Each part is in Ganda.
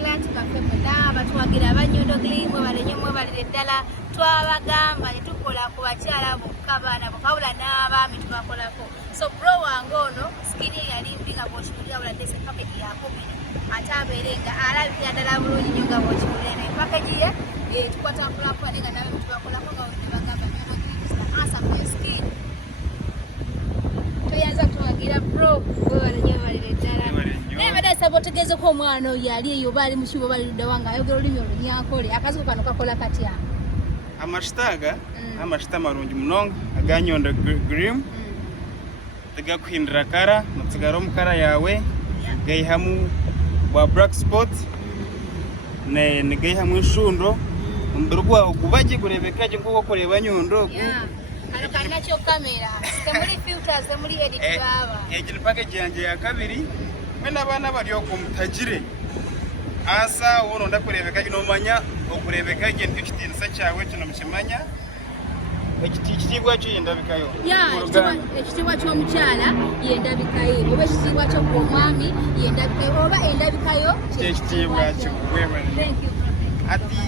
client baffe mwenna batuwagira abanyondo gleam balenye balire ddala twabagamba ne tukola ku bakyala bokka baana bokawula n'abaami tubakolako. So bro wange ono skin yali mpinga bw'okiwulira buladde package yakomera ate abeere nga alabikira ddala bulungi nnyo nga bw'okiwulira naye package ye tukwatambula kuba nenga nawe tubakolako nga bagamba Nyondo Gleam is the answer for your skin. Toyaza tuwagira bro balenye balire ddala. Nebadde asaba otegeezeko omwana oyo yali eyo baali mu kibo baliddawa nga ayogera olulimi olunyankole akazigo kano kakola katya? Amashitaga amashita marungi munonga aga Nyondo Gleam tegakuhindura kara nosigara omu kara yawe gaihamu bwa black spot ne gaihamu enshundo omubiri gwawe gubagye gurebekagye nk'uko kureba Nyondo Ano kanakyo kamera temuli filters temuli edit baba egi ni package yanjye ya kabiri mwena abaana bali okwo mutagire asa wono ndakurebekagye nomanya okurebekagye nicyo kitiinisa kyawe kino mukimanya ekitiibwa kyo yendabikayo ekitiibwa ky'omukyala yendabikayo oba ekitiibwa ky'omwami yendabikayo oba endabikayo kyekitiibwa kyo ati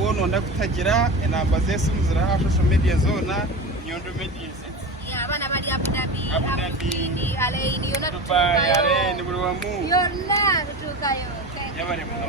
wono ndakutagira enamba z'esimu ziri aha social media zona Nyondo Media Youtube abaana bali Abu Dhabi Alain yonna Dubai Alain buli wamu yonna tutuukayo yabale muno